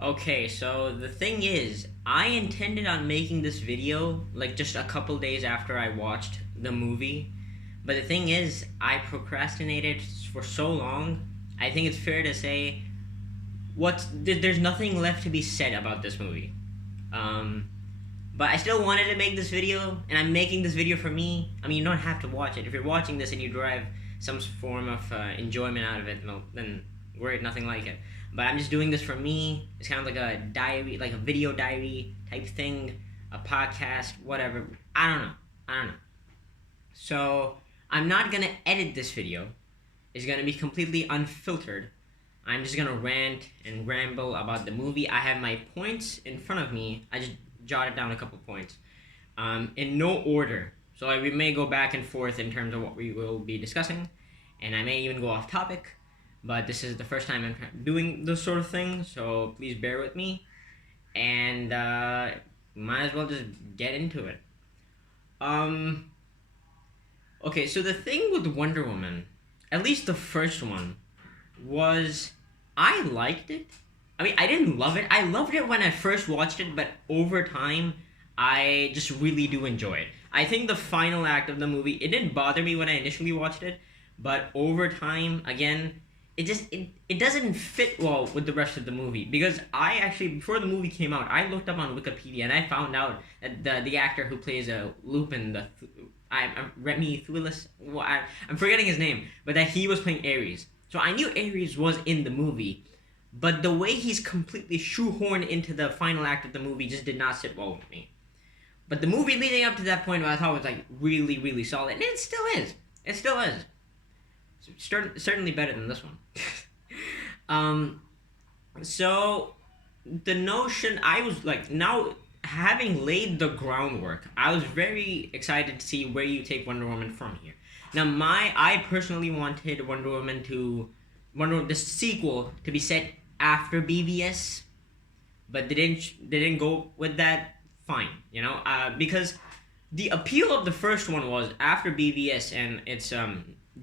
Okay, so the thing is, I intended on making this video like just a couple days after I watched the movie. But the thing is, I procrastinated for so long. I think it's fair to say there's nothing left to be said about this movie. Um, but I still wanted to make this video, and I'm making this video for me. I mean, you don't have to watch it. If you're watching this and you derive some form of enjoyment out of it, no, then great, nothing like it. But I'm just doing this for me. It's kind of like a diary, like a video diary type thing, a podcast, whatever. I don't know. I don't know. So I'm not gonna edit this video. It's gonna be completely unfiltered. I'm just gonna rant and ramble about the movie. I have my points in front of me. I just jotted down a couple points, in no order. So we may go back and forth in terms of what we will be discussing, and I may even go off topic. But this is the first time I'm doing this sort of thing, so please bear with me, and might as well just get into it. Um, okay, so the thing with Wonder Woman, at least the first one, was I liked it. I mean, I didn't love it. I loved it when I first watched it, but over time, I just really do enjoy it. I think the final act of the movie, it didn't bother me when I initially watched it, but over time, again, it doesn't fit well with the rest of the movie because I actually before the movie came out, I looked up on Wikipedia and I found out that the actor who plays Lupin, I'm Remy Thuilis, well, I'm forgetting his name, but that he was playing Ares. So I knew Ares was in the movie, but the way he's completely shoehorned into the final act of the movie just did not sit well with me. But the movie leading up to that point, I thought was like really, really solid, and it still is. It still is. Certainly better than this one. um, so the notion I was like now having laid the groundwork, I was very excited to see where you take Wonder Woman from here. Now, I personally wanted the sequel to be set after BVS, but they didn't go with that. Fine, because the appeal of the first one was after BVS and its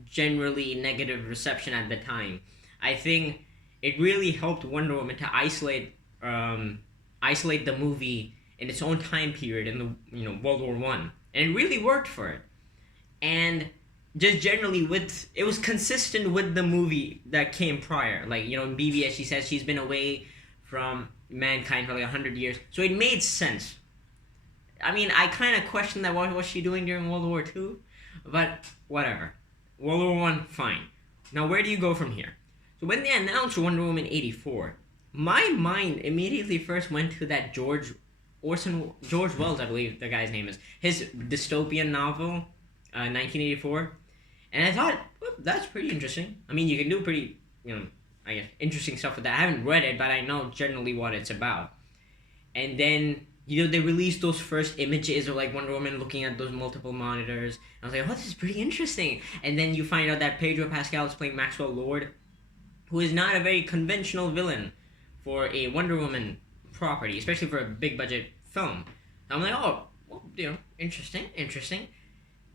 generally negative reception at the time. I think it really helped Wonder Woman to isolate the movie in its own time period in the World War One, and it really worked for it. And just generally it was consistent with the movie that came prior. Like in BVS, she says she's been away from mankind for like 100 years, so it made sense. I mean, I kind of questioned that what was she doing during World War Two, but whatever. World War One, fine. Now where do you go from here? So when they announced Wonder Woman 84, my mind immediately first went to that George Wells, I believe the guy's name is, his dystopian novel, 1984, and I thought, well, that's pretty interesting. I mean, you can do pretty, I guess, interesting stuff with that. I haven't read it, but I know generally what it's about. And then they released those first images of like Wonder Woman looking at those multiple monitors. I was like, oh, this is pretty interesting. And then you find out that Pedro Pascal is playing Maxwell Lord, who is not a very conventional villain for a Wonder Woman property, especially for a big budget film. I'm like, oh, well, interesting.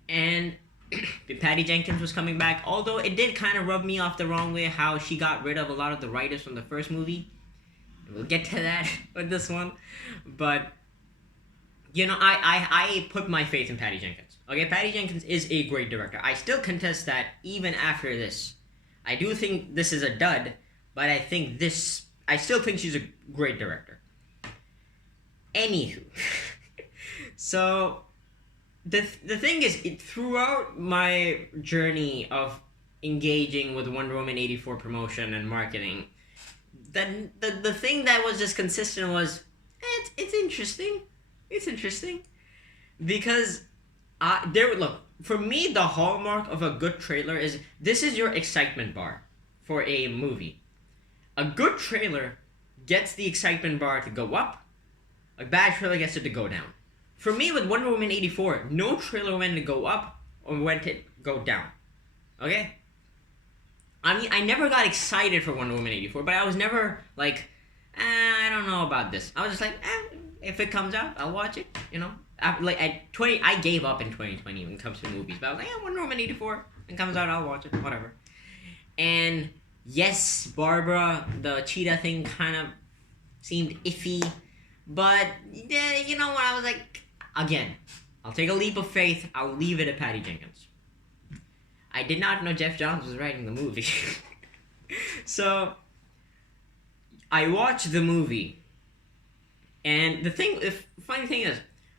And Patty Jenkins was coming back, although it did kind of rub me off the wrong way how she got rid of a lot of the writers from the first movie. We'll get to that with this one. But I put my faith in Patty Jenkins. Okay, Patty Jenkins is a great director. I still contest that even after this. I do think this is a dud, but I still think she's a great director. Anywho, so the thing is, throughout my journey of engaging with Wonder Woman 84 promotion and marketing, the thing that was just consistent was it's interesting. It's interesting because look, for me, the hallmark of a good trailer is this is your excitement bar for a movie. A good trailer gets the excitement bar to go up. A bad trailer gets it to go down. For me, with Wonder Woman 84, no trailer went to go up or went to go down. Okay? I mean, I never got excited for Wonder Woman 84, but I was never like, I don't know about this. I was just like, if it comes out, I'll watch it, I gave up in 2020 when it comes to movies, but I was like, Wonder Woman 84, it comes out, I'll watch it, whatever. And yes, Barbara, the cheetah thing kind of seemed iffy. But yeah, you know what? I was like, again, I'll take a leap of faith. I'll leave it at Patty Jenkins. I did not know Jeff Johns was writing the movie. So I watched the movie, and funny thing is,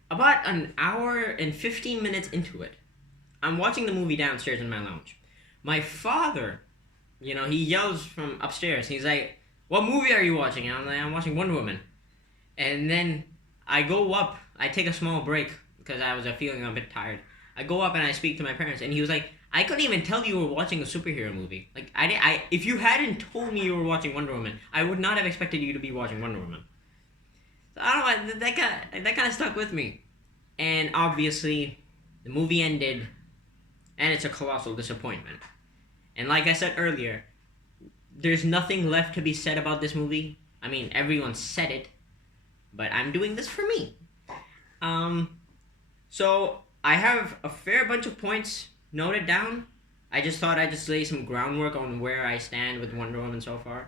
about an hour and 15 minutes into it, I'm watching the movie downstairs in my lounge. My father, he yells from upstairs. He's like, "What movie are you watching?" And I'm like, "I'm watching Wonder Woman." And then I go up. I take a small break because I was feeling a bit tired. I go up and I speak to my parents, and he was like, "I couldn't even tell you were watching a superhero movie. Like, if you hadn't told me you were watching Wonder Woman, I would not have expected you to be watching Wonder Woman." So I don't know. That kind of stuck with me. And obviously, the movie ended, and it's a colossal disappointment. And like I said earlier, there's nothing left to be said about this movie. I mean, everyone said it, but I'm doing this for me. So I have a fair bunch of points noted down. I just thought I'd just lay some groundwork on where I stand with Wonder Woman so far.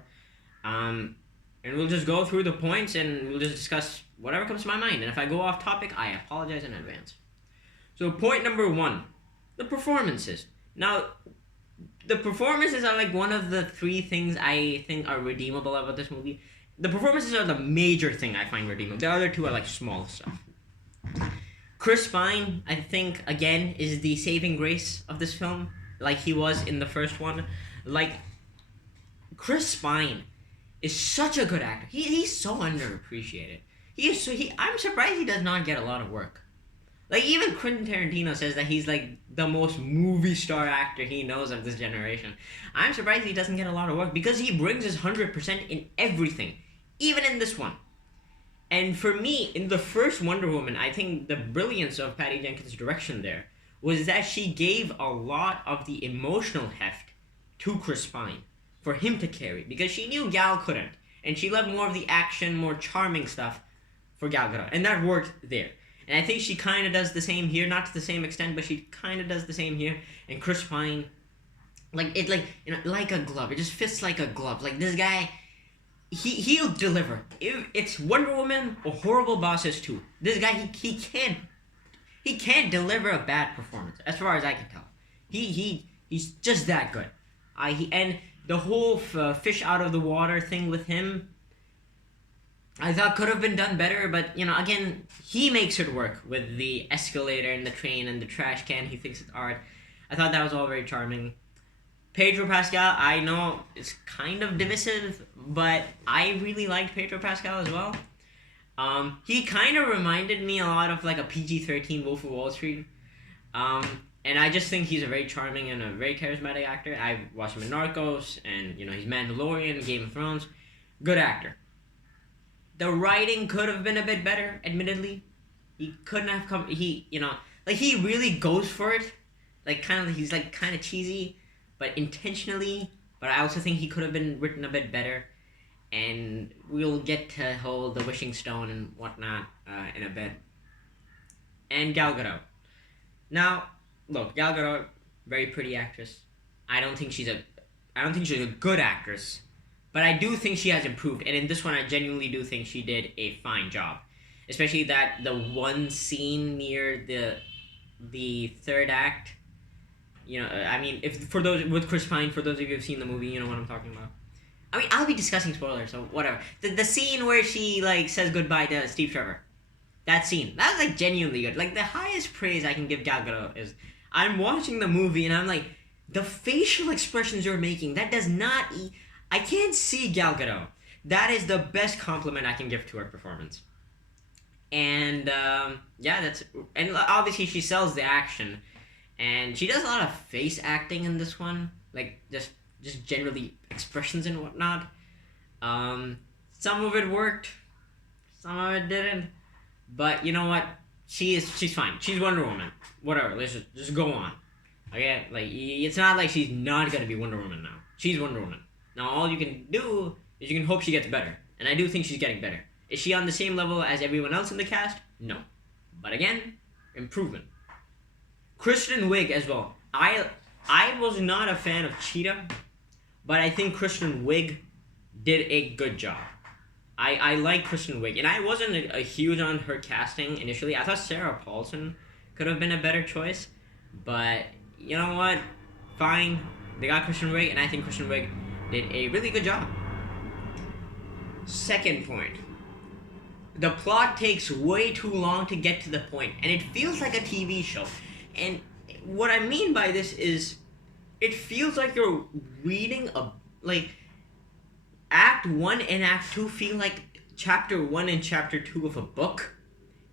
And we'll just go through the points and we'll just discuss whatever comes to my mind. And if I go off topic, I apologize in advance. So point number 1, the performances. Now, the performances are like one of the 3 things I think are redeemable about this movie. The performances are the major thing I find redeemable. The other 2 are like small stuff. Chris Pine, I think, again, is the saving grace of this film, like he was in the first one. Like, Chris Pine is such a good actor. He's so underappreciated. I'm surprised he does not get a lot of work. Like, even Quentin Tarantino says that he's like the most movie star actor he knows of this generation. I'm surprised he doesn't get a lot of work because he brings his 100% in everything, even in this one. And for me, in the first Wonder Woman, I think the brilliance of Patty Jenkins' direction there was that she gave a lot of the emotional heft to Chris Pine for him to carry, because she knew Gal couldn't, and she left more of the action, more charming stuff for Gal Gadot, and that worked there. And I think she kind of does the same here, not to the same extent, but she kind of does the same here. And Chris Pine, like a glove. It just fits like a glove. Like, this guy, he'll deliver. If it's Wonder Woman or Horrible Bosses 2, this guy, he can't deliver a bad performance, as far as I can tell. He's just that good. And the whole fish out of the water thing with him, I thought could have been done better, but, again, he makes it work with the escalator and the train and the trash can. He thinks it's art. I thought that was all very charming. Pedro Pascal, I know it's kind of divisive, but I really liked Pedro Pascal as well. He kind of reminded me a lot of like a PG-13 Wolf of Wall Street. And I just think he's a very charming and a very charismatic actor. I've watched him in Narcos, and, he's Mandalorian, Game of Thrones. Good actor. The writing could have been a bit better, admittedly. He couldn't have come... he really goes for it. He's kind of cheesy, but intentionally. But I also think he could have been written a bit better. And we'll get to hold the wishing stone and whatnot in a bit. And Gal Gadot. Now, look, Gal Gadot, very pretty actress. I don't think she's a good actress, but I do think she has improved. And in this one, I genuinely do think she did a fine job. Especially the one scene near the third act. For those with Chris Pine, for those of you who've seen the movie, you know what I'm talking about. I mean, I'll be discussing spoilers, so whatever. The scene where she, says goodbye to Steve Trevor. That scene. That was, genuinely good. The highest praise I can give Gal Gadot is, I'm watching the movie and I'm like, the facial expressions you're making, that does not... I can't see Gal Gadot. That is the best compliment I can give to her performance. And, and obviously she sells the action. And she does a lot of face acting in this one. Just generally expressions and whatnot. Some of it worked. Some of it didn't. But you know what? She's fine. She's Wonder Woman. Whatever. Let's just go on. Okay? It's not like she's not gonna be Wonder Woman now. She's Wonder Woman. Now all you can do is you can hope she gets better. And I do think she's getting better. Is she on the same level as everyone else in the cast? No. But again, improvement. Kristen Wiig as well. I was not a fan of Cheetah, but I think Kristen Wiig did a good job. I like Kristen Wiig, and I wasn't a huge on her casting initially. I thought Sarah Paulson could have been a better choice, but you know what? Fine, they got Kristen Wiig, and I think Kristen Wiig did a really good job. Second point. The plot takes way too long to get to the point, and it feels like a TV show. And what I mean by this is, it feels like you're reading a like Act 1 and Act 2 feel like Chapter 1 and Chapter 2 of a book.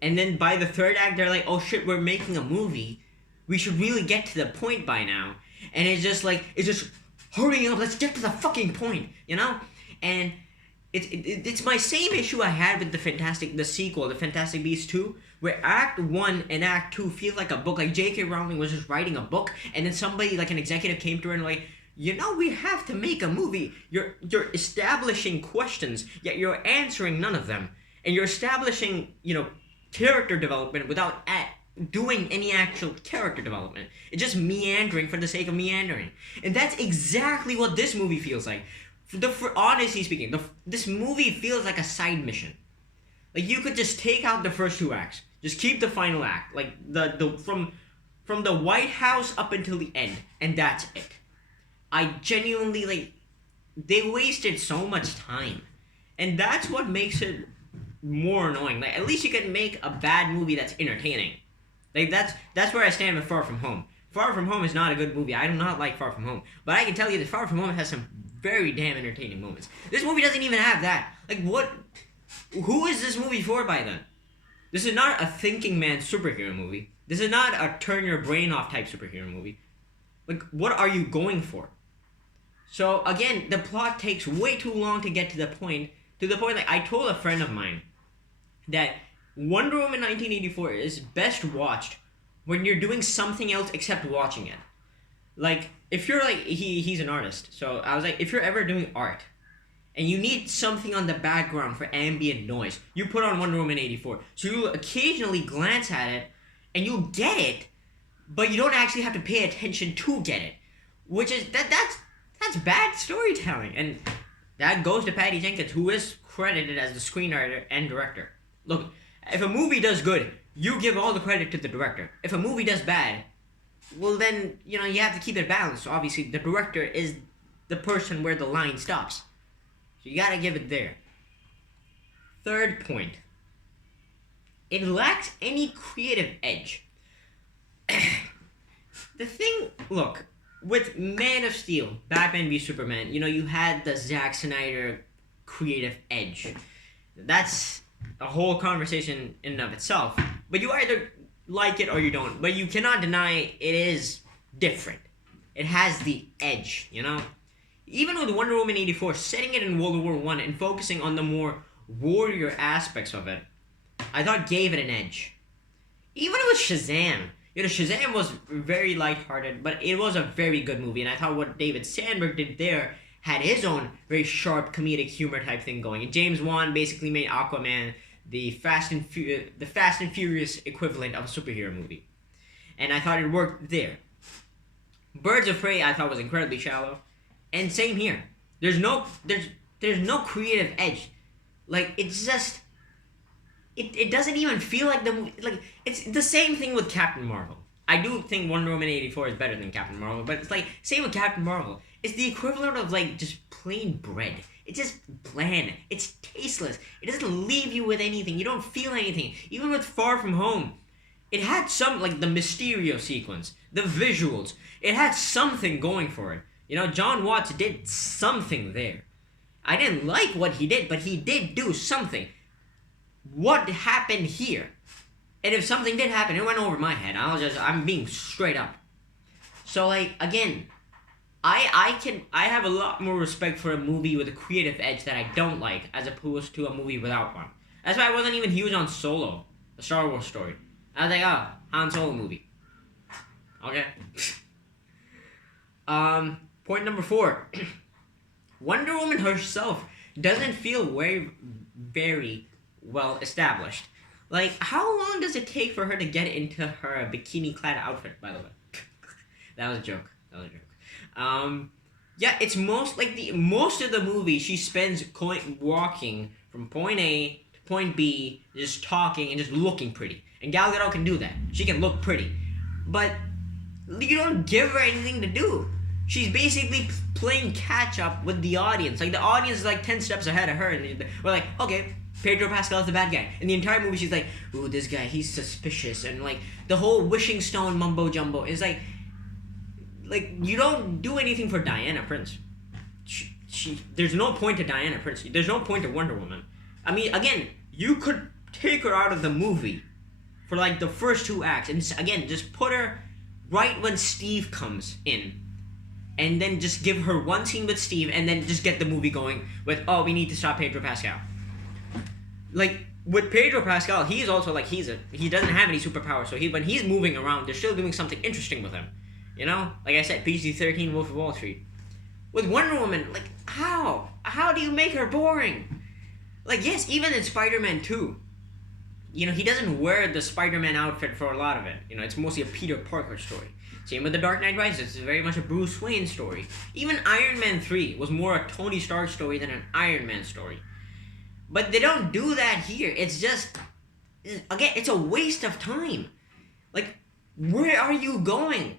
And then by the third act, they're like, oh shit, we're making a movie. We should really get to the point by now. And it's just hurry up, let's get to the fucking point, you know? And it's my same issue I had with the Fantastic Beasts 2, where Act 1 and Act 2 feel like a book. Like J.K. Rowling was just writing a book, and then somebody, like an executive, came to her and like, you know, we have to make a movie. You're establishing questions, yet you're answering none of them. And you're establishing, you know, character development without doing any actual character development. It's just meandering for the sake of meandering. And that's exactly what this movie feels like. Honestly speaking, this movie feels like a side mission. Like, you could just take out the first two acts. Just keep the final act. Like, from the White House up until the end. And that's it. I genuinely, like, they wasted so much time. And that's what makes it more annoying. Like, at least you can make a bad movie that's entertaining. Like, that's where I stand with Far From Home. Far From Home is not a good movie. I do not like Far From Home. But I can tell you that Far From Home has some very damn entertaining moments. This movie doesn't even have that. Like, what? Who is this movie for by then? This is not a thinking man superhero movie. This is not a turn your brain off type superhero movie. Like, what are you going for? So, again, the plot takes way too long to get to the point. Like, I told a friend of mine that Wonder Woman 1984 is best watched when you're doing something else except watching it. Like, if you're like, he's an artist. So, I was like, if you're ever doing art, and you need something on the background for ambient noise, you put on Wonder Woman 84. So, you'll occasionally glance at it, and you'll get it, but you don't actually have to pay attention to get it. Which is, that's bad storytelling. And that goes to Patty Jenkins, who is credited as the screenwriter and director. Look, if a movie does good, you give all the credit to the director. If a movie does bad, well then, you know, you have to keep it balanced. So obviously, the director is the person where the line stops. So you gotta give it there. Third point. It lacks any creative edge. The thing, look, with Man of Steel, Batman v Superman, you know, you had the Zack Snyder creative edge. That's a whole conversation in and of itself. But you either like it or you don't. But you cannot deny it is different. It has the edge, you know? Even with Wonder Woman 84, setting it in World War I and focusing on the more warrior aspects of it, I thought gave it an edge. Even with Shazam, you know, Shazam was very lighthearted, but it was a very good movie, and I thought what David Sandberg did there had his own very sharp comedic humor type thing going. And James Wan basically made Aquaman the Fast and Furious equivalent of a superhero movie, and I thought it worked there. Birds of Prey I thought was incredibly shallow, and same here. There's no creative edge. Like, it's just. It doesn't even feel like the movie. Like, it's the same thing with Captain Marvel. I do think Wonder Woman 84 is better than Captain Marvel, but it's like, same with Captain Marvel. It's the equivalent of, like, just plain bread. It's just bland. It's tasteless. It doesn't leave you with anything. You don't feel anything. Even with Far From Home, it had some, like, the Mysterio sequence, the visuals. It had something going for it. You know, John Watts did something there. I didn't like what he did, but he did do something. What happened here? And if something did happen, it went over my head. I'm being straight up. So, like, again, I have a lot more respect for a movie with a creative edge that I don't like, as opposed to a movie without one. That's why I wasn't even huge on Solo, the Star Wars story. I was like, Han Solo movie. Okay. Point number 4. Wonder Woman herself doesn't feel very well established. Like, how long does it take for her to get into her bikini-clad outfit, by the way? That was a joke. Yeah, it's most of the movie she spends walking from point A to point B, just talking and just looking pretty. And Gal Gadot can do that. She can look pretty, but you don't give her anything to do. She's basically playing catch up with the audience. Like the audience is like 10 steps ahead of her, and we're like, okay, Pedro Pascal's the bad guy. In the entire movie, she's like, ooh, this guy, he's suspicious, and like the whole wishing stone mumbo jumbo is like you don't do anything for Diana Prince. There's no point to Diana Prince. There's no point to Wonder Woman. I mean, again, you could take her out of the movie for like the first 2 acts, and again, just put her right when Steve comes in, and then just give her one scene with Steve, and then just get the movie going with, oh, we need to stop Pedro Pascal. Like with Pedro Pascal, he's also like he doesn't have any superpowers, so when he's moving around, they're still doing something interesting with him. You know, like I said, PG-13, Wolf of Wall Street. With Wonder Woman, like how do you make her boring? Like yes, even in Spider-Man 2, you know, he doesn't wear the Spider-Man outfit for a lot of it. You know, it's mostly a Peter Parker story. Same with The Dark Knight Rises. It's very much a Bruce Wayne story. Even Iron Man 3 was more a Tony Stark story than an Iron Man story. But they don't do that here. It's just, again, it's a waste of time. Like, where are you going?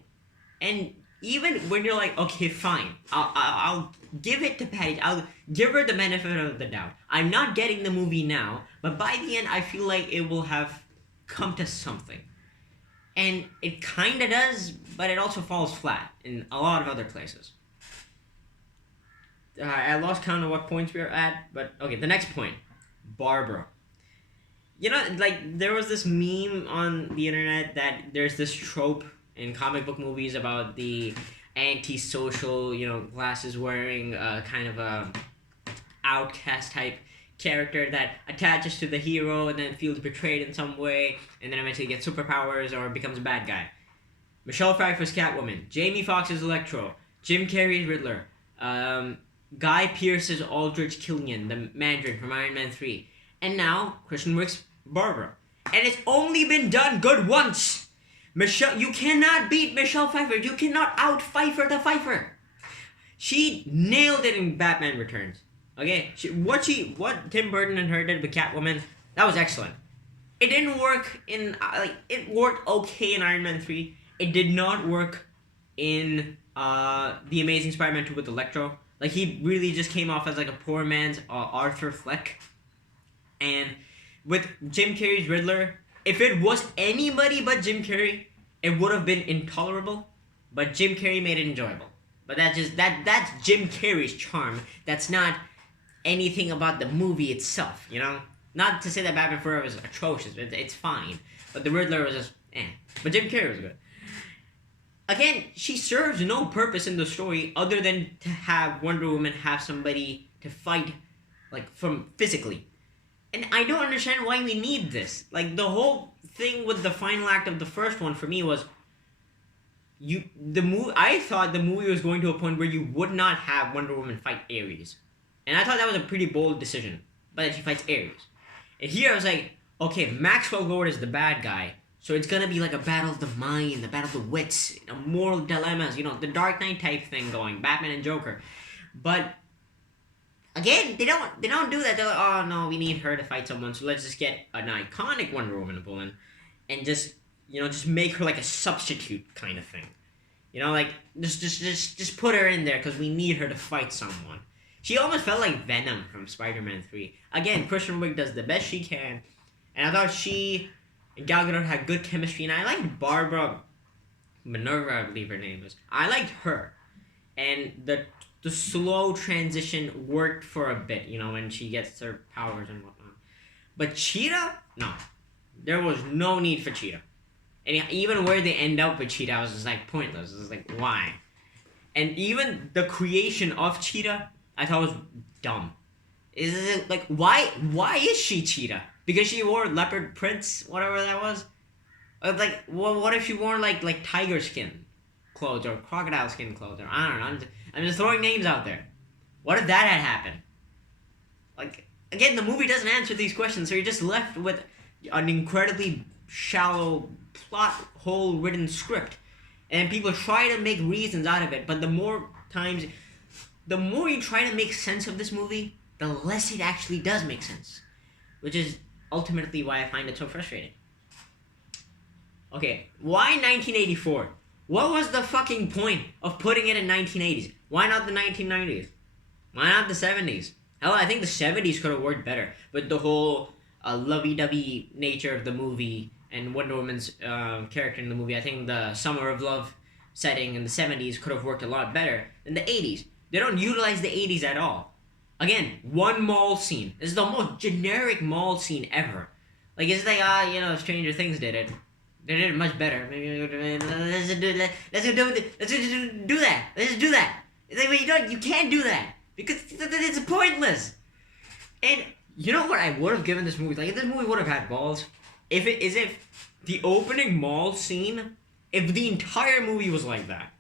And even when you're like, okay, fine, I'll give it to Patty. I'll give her the benefit of the doubt. I'm not getting the movie now, but by the end, I feel like it will have come to something. And it kind of does, but it also falls flat in a lot of other places. I lost count of what points we are at, but okay, the next point, Barbara. You know, like, there was this meme on the internet that there's this trope in comic book movies about the antisocial, you know, glasses wearing kind of a outcast type character that attaches to the hero and then feels betrayed in some way and then eventually gets superpowers or becomes a bad guy. Michelle Pfeiffer's Catwoman, Jamie Foxx's Electro, Jim Carrey's Riddler, Guy Pearce's Aldrich Killian, the Mandarin from Iron Man 3, and now Kristen Wiig's Barbara. And it's only been done good once! You cannot beat Michelle Pfeiffer. You cannot out-Pfeiffer the Pfeiffer. She nailed it in Batman Returns. Okay? What Tim Burton and her did with Catwoman, that was excellent. It didn't work in, it worked okay in Iron Man 3. It did not work in The Amazing Spider-Man 2 with Electro. Like, he really just came off as like a poor man's Arthur Fleck. And with Jim Carrey's Riddler, if it was anybody but Jim Carrey, it would have been intolerable. But Jim Carrey made it enjoyable. But that's Jim Carrey's charm. That's not anything about the movie itself, you know? Not to say that Batman Forever is atrocious. It's fine. But the Riddler was just, eh. But Jim Carrey was good. Again, she serves no purpose in the story other than to have Wonder Woman have somebody to fight, like, from physically. And I don't understand why we need this. Like, the whole thing with the final act of the first one for me was, I thought the movie was going to a point where you would not have Wonder Woman fight Ares. And I thought that was a pretty bold decision. But then she fights Ares. And here I was like, okay, Maxwell Lord is the bad guy. So it's gonna be like a battle of the mind, a battle of the wits, you know, moral dilemmas, you know, the Dark Knight type thing going, Batman and Joker. But again, they don't do that. They're like, oh no, we need her to fight someone, so let's just get an iconic Wonder Woman villain and just, you know, just make her like a substitute kind of thing. You know, like just put her in there because we need her to fight someone. She almost felt like Venom from Spider-Man 3. Again, Kristen Wiig does the best she can, and I thought she and Gal Gadot had good chemistry, and I liked Barbara Minerva, I believe her name is. I liked her, and the slow transition worked for a bit, you know, when she gets her powers and whatnot. But Cheetah? No. There was no need for Cheetah. And even where they end up with Cheetah was just like pointless. It was like, why? And even the creation of Cheetah, I thought was dumb. Is it like, why is she Cheetah? Because she wore leopard prints, whatever that was? Like, well, what if she wore like tiger skin clothes or crocodile skin clothes? Or I don't know. I'm just throwing names out there. What if that had happened? Like, again, the movie doesn't answer these questions, so you're just left with an incredibly shallow plot hole written script. And people try to make reasons out of it, but the more times the more you try to make sense of this movie, the less it actually does make sense. Which is ultimately why I find it so frustrating. Okay, why 1984? What was the fucking point of putting it in 1980s? Why not the 1990s? Why not the 70s? Hell, I think the 70s could have worked better. With the whole lovey-dovey nature of the movie and Wonder Woman's character in the movie, I think the Summer of Love setting in the 70s could have worked a lot better than the 80s. They don't utilize the 80s at all. Again, one mall scene. This is the most generic mall scene ever. Like, it's like, Stranger Things did it. They did it much better. Let's just do that. Let's just do that. It's like, you can't do that. Because it's pointless. And you know what I would have given this movie? Like, if this movie would have had balls, if the opening mall scene, if the entire movie was like that.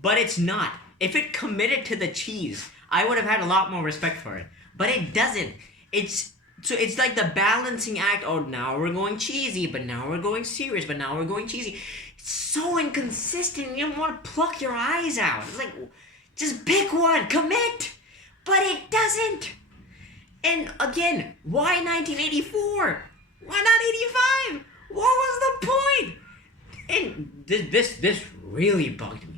But it's not. If it committed to the cheese, I would have had a lot more respect for it. But it doesn't. It's like the balancing act. Oh, now we're going cheesy, but now we're going serious, but now we're going cheesy. It's so inconsistent. You don't want to pluck your eyes out. It's like, just pick one. Commit. But it doesn't. And again, why 1984? Why not 85? What was the point? And this really bugged me.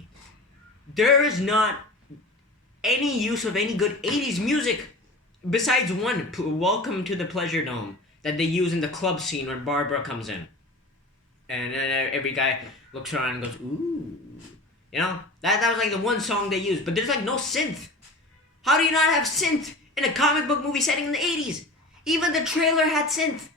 There is not any use of any good 80s music besides one, Welcome to the Pleasure Dome, that they use in the club scene when Barbara comes in. And then every guy looks around and goes, ooh. You know? That was like the one song they used. But there's like no synth. How do you not have synth in a comic book movie setting in the 80s? Even the trailer had synth.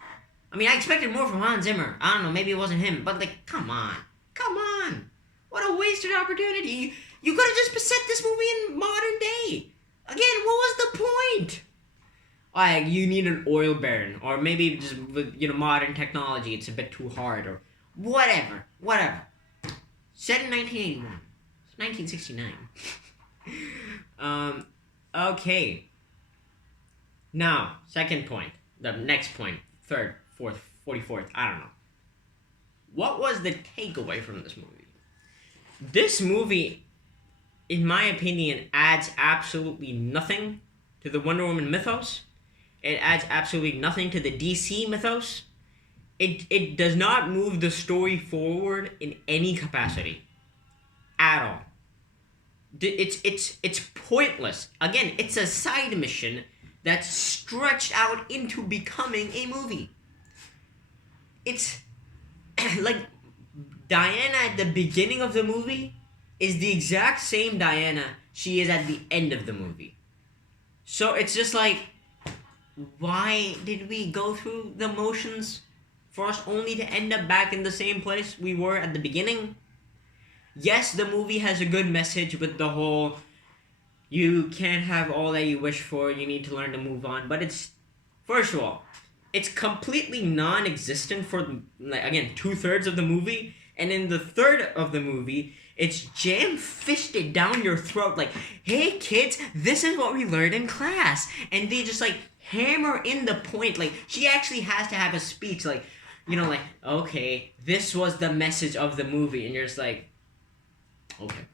I mean, I expected more from Hans Zimmer. I don't know, maybe it wasn't him. But like, come on. Come on. What a wasted opportunity. You could have just set this movie in modern day. Again, what was the point? You need an oil baron. Or maybe just with, modern technology, it's a bit too hard. Or whatever. Set in 1981. It's 1969. Okay. Now, second point. The next point. Third, fourth, 44th. I don't know. What was the takeaway from this movie? This movie, in my opinion, adds absolutely nothing to the Wonder Woman mythos. It adds absolutely nothing to the DC mythos. It does not move the story forward in any capacity. At all. It's pointless. Again, it's a side mission that's stretched out into becoming a movie. It's like Diana at the beginning of the movie is the exact same Diana she is at the end of the movie. So it's just like, why did we go through the motions for us only to end up back in the same place we were at the beginning? Yes, the movie has a good message with the whole, you can't have all that you wish for, you need to learn to move on. But it's, first of all, it's completely non-existent for, like, again, 2/3 of the movie. And in the third of the movie, it's jam-fisted down your throat. Like, hey, kids, this is what we learned in class. And they just, like, hammer in the point. Like, she actually has to have a speech. Like, okay, this was the message of the movie. And you're just like, okay.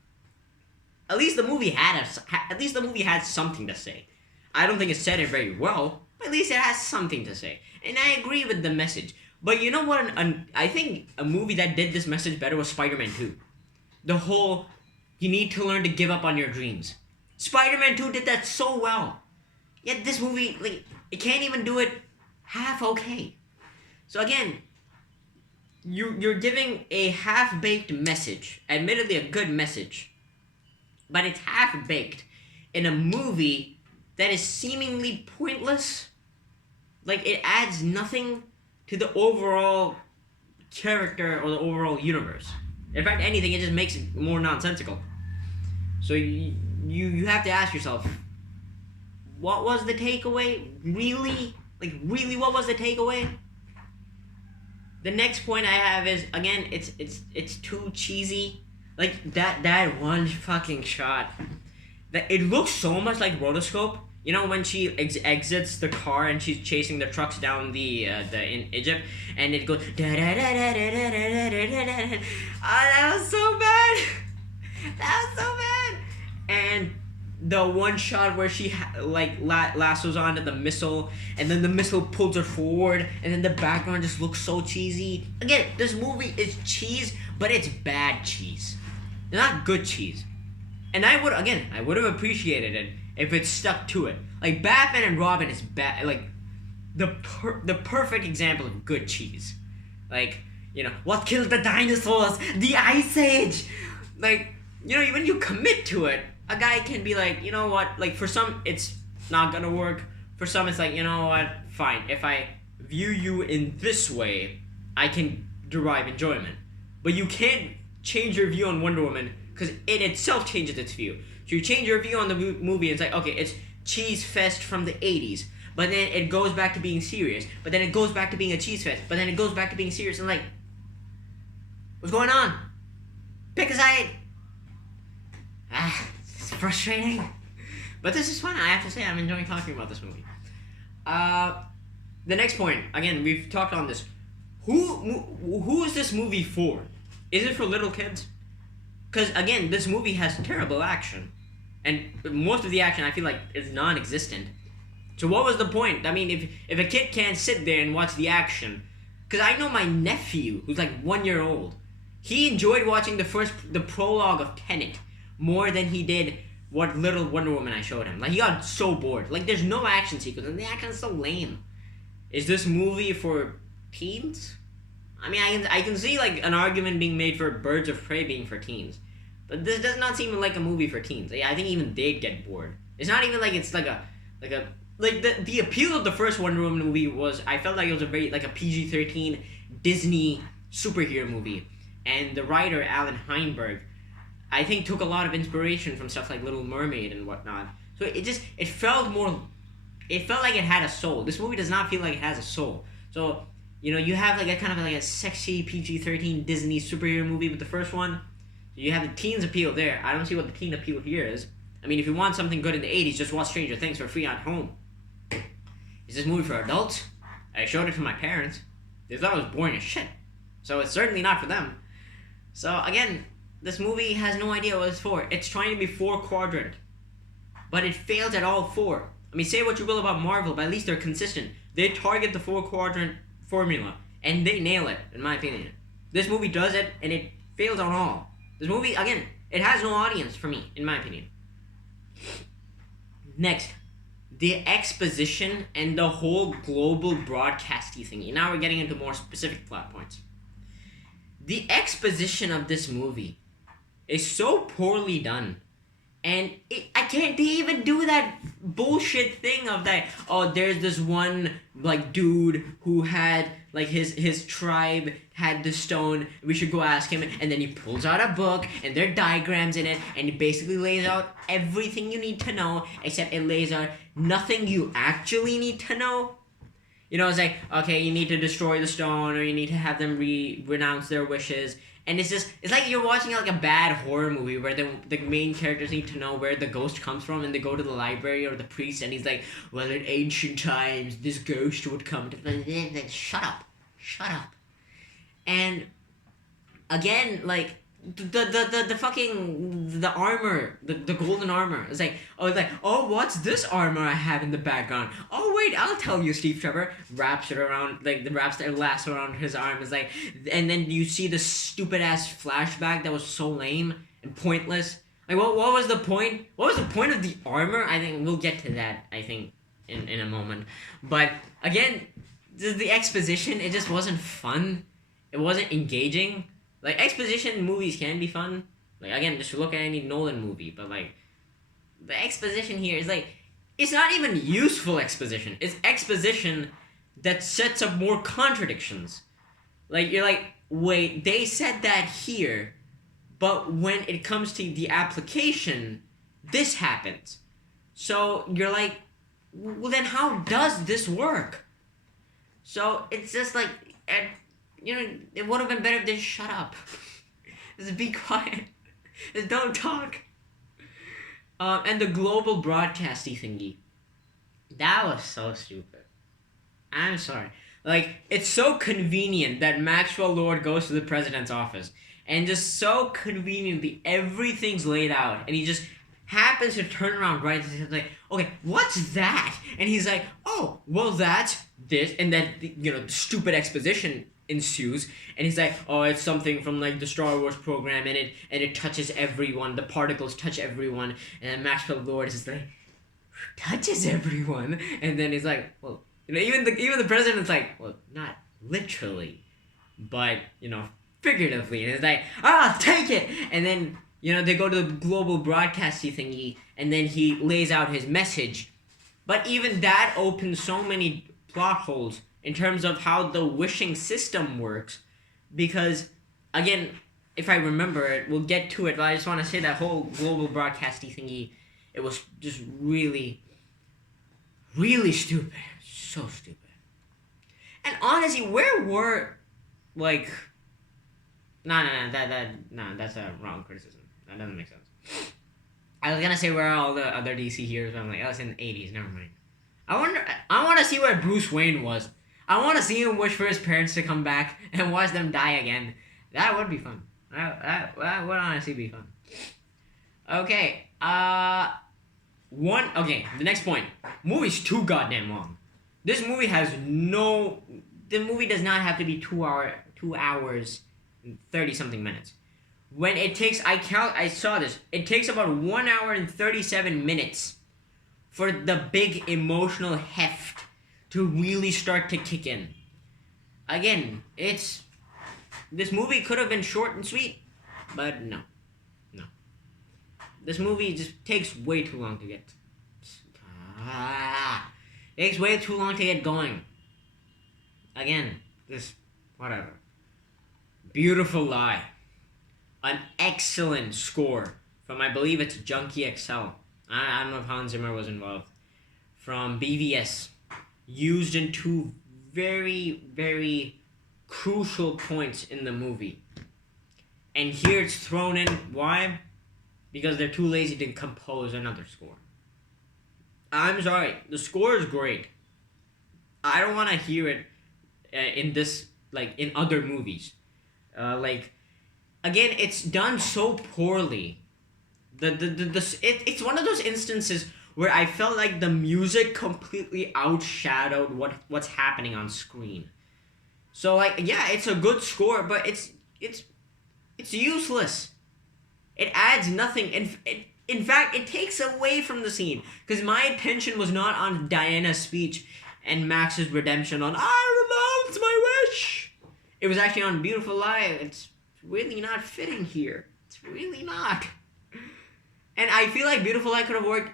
At least the movie had something to say. I don't think it said it very well, but at least it has something to say. And I agree with the message. But you know what? I think a movie that did this message better was Spider-Man 2. The whole, you need to learn to give up on your dreams. Spider-Man 2 did that so well. Yet this movie, like, it can't even do it half okay. So again, you're giving a half-baked message, admittedly a good message, but it's half-baked in a movie that is seemingly pointless. Like, it adds nothing to the overall character or the overall universe. In fact, anything, it just makes it more nonsensical. So you have to ask yourself, what was the takeaway? Really? Like, really, what was the takeaway? The next point I have is, again, it's too cheesy. Like, that one fucking shot. That it looks so much like rotoscope. You know, when she exits the car and she's chasing the trucks down the in Egypt, and it goes da da da da da da da da da da. Oh, that was so bad. That was so bad. And the one shot where she lassos onto the missile, and then the missile pulls her forward, and then the background just looks so cheesy. Again, this movie is cheese, but it's bad cheese. It's not good cheese. And I would have appreciated it if it stuck to it. Like Batman and Robin is bad. Like the perfect example of good cheese. Like, what killed the dinosaurs? The Ice Age. Like, when you commit to it, a guy can be like, you know what? Like for some, it's not gonna work. For some, it's like, you know what? Fine. If I view you in this way, I can derive enjoyment. But you can't change your view on Wonder Woman, because it itself changes its view. So you change your view on the movie, it's like, okay, it's cheese fest from the 80s. But then it goes back to being serious. But then it goes back to being a cheese fest. But then it goes back to being serious. And like, what's going on? Pick a side. It's frustrating. But this is fun. I have to say, I'm enjoying talking about this movie. The next point, again, we've talked on this. Who is this movie for? Is it for little kids? Because, again, this movie has terrible action. And most of the action, I feel like, is non-existent. So what was the point? I mean, if a kid can't sit there and watch the action... Because I know my nephew, who's like 1 year old, he enjoyed watching the prologue of Tenet more than he did what little Wonder Woman I showed him. Like, he got so bored. Like, there's no action sequence, and the action is so lame. Is this movie for teens? I mean, I can see, like, an argument being made for Birds of Prey being for teens. But this does not seem like a movie for teens. I think even they'd get bored. It's not even like it's like the appeal of the first Wonder Woman movie was, I felt like it was a very, like a PG-13 Disney superhero movie. And the writer, Alan Heinberg, I think took a lot of inspiration from stuff like Little Mermaid and whatnot. So it felt like it had a soul. This movie does not feel like it has a soul. So, you have like a kind of like a sexy PG-13 Disney superhero movie with the first one. You have the teens appeal there. I don't see what the teen appeal here is. I mean, if you want something good in the 80s, just watch Stranger Things for free at home. Is this movie for adults? I showed it to my parents. They thought it was boring as shit. So it's certainly not for them. So again, this movie has no idea what it's for. It's trying to be 4-quadrant. But it fails at all 4. I mean, say what you will about Marvel, but at least they're consistent. They target the 4-quadrant formula. And they nail it, in my opinion. This movie does it, and it fails on all. This movie, again, it has no audience for me, in my opinion. Next, the exposition and the whole global broadcasty thingy. Now we're getting into more specific plot points. The exposition of this movie is so poorly done. And I can't even do that bullshit thing of that, oh, there's this one, like, dude who had, like, his tribe had the stone, we should go ask him, and then he pulls out a book, and there are diagrams in it, and it basically lays out everything you need to know, except it lays out nothing you actually need to know. It's like, okay, you need to destroy the stone, or you need to have them renounce their wishes. And it's like you're watching like a bad horror movie where the main characters need to know where the ghost comes from, and they go to the library or the priest, and he's like, well, in ancient times, this ghost would come to... Shut up. And again, like, the fucking, the armor, the golden armor. It's like, what's this armor I have in the background? Oh, wait, I'll tell you, Steve Trevor. Wraps it around, like, wraps their lasso around his arm. It's like, and then you see this stupid-ass flashback that was so lame and pointless. Like, what was the point? What was the point of the armor? I think we'll get to that, I think, in a moment. But, again, the exposition, it just wasn't fun. It wasn't engaging. Like, exposition movies can be fun. Like, again, just look at any Nolan movie. But, like, the exposition here is, like, it's not even useful exposition. It's exposition that sets up more contradictions. Like, you're like, wait, they said that here, but when it comes to the application, this happens. So, you're like, well, then how does this work? So, it's just like... it would have been better if they just shut up. Just be quiet. Just don't talk. And the global broadcasty thingy. That was so stupid. I'm sorry. Like, it's so convenient that Maxwell Lord goes to the president's office. And just so conveniently, everything's laid out. And he just happens to turn around right, and he's like, okay, what's that? And he's like, oh, well, that's this, and then the stupid exposition ensues, and he's like, oh, it's something from like the Star Wars program, and it touches everyone. The particles touch everyone, and then Maxwell Lord is like, touches everyone, and then he's like, well, even the president's like, well, not literally, but figuratively, and it's like, take it, and then. They go to the global broadcasting thingy, and then he lays out his message. But even that opens so many plot holes in terms of how the wishing system works. Because, again, if I remember it, we'll get to it, but I just want to say that whole global broadcasting thingy, it was just really, really stupid. So stupid. And honestly, where were, like... that's a wrong criticism. That doesn't make sense. I was gonna say where are all the other DC heroes, but I'm like, oh, it's in the 80s. Never mind. I want to see where Bruce Wayne was. I want to see him wish for his parents to come back and watch them die again. That would be fun. That would honestly be fun. Okay. Okay, the next point. Movie's too goddamn long. This movie has no... The movie does not have to be 2 hours and 30-something minutes. When it takes... I saw this. It takes about 1 hour and 37 minutes for the big emotional heft to really start to kick in. Again, it's... This movie could have been short and sweet, but no. No. This movie just takes way too long to get... It takes way too long to get going. Again, just... Whatever. Beautiful Lie. An excellent score from, I believe it's Junkie XL. I don't know if Hans Zimmer was involved. From BVS. Used in two very, very crucial points in the movie. And here it's thrown in. Why? Because they're too lazy to compose another score. I'm sorry. The score is great. I don't want to hear it in this, like, in other movies. Again, it's done so poorly. It's one of those instances where I felt like the music completely outshadowed what's happening on screen. So, like, yeah, it's a good score, but it's useless. It adds nothing. In fact, it takes away from the scene. Because my attention was not on Diana's speech and Max's redemption on, I renounced my wish. It was actually on Beautiful Lie. It's really not fitting here. It's really not. And I feel like Beautiful Lie could have worked,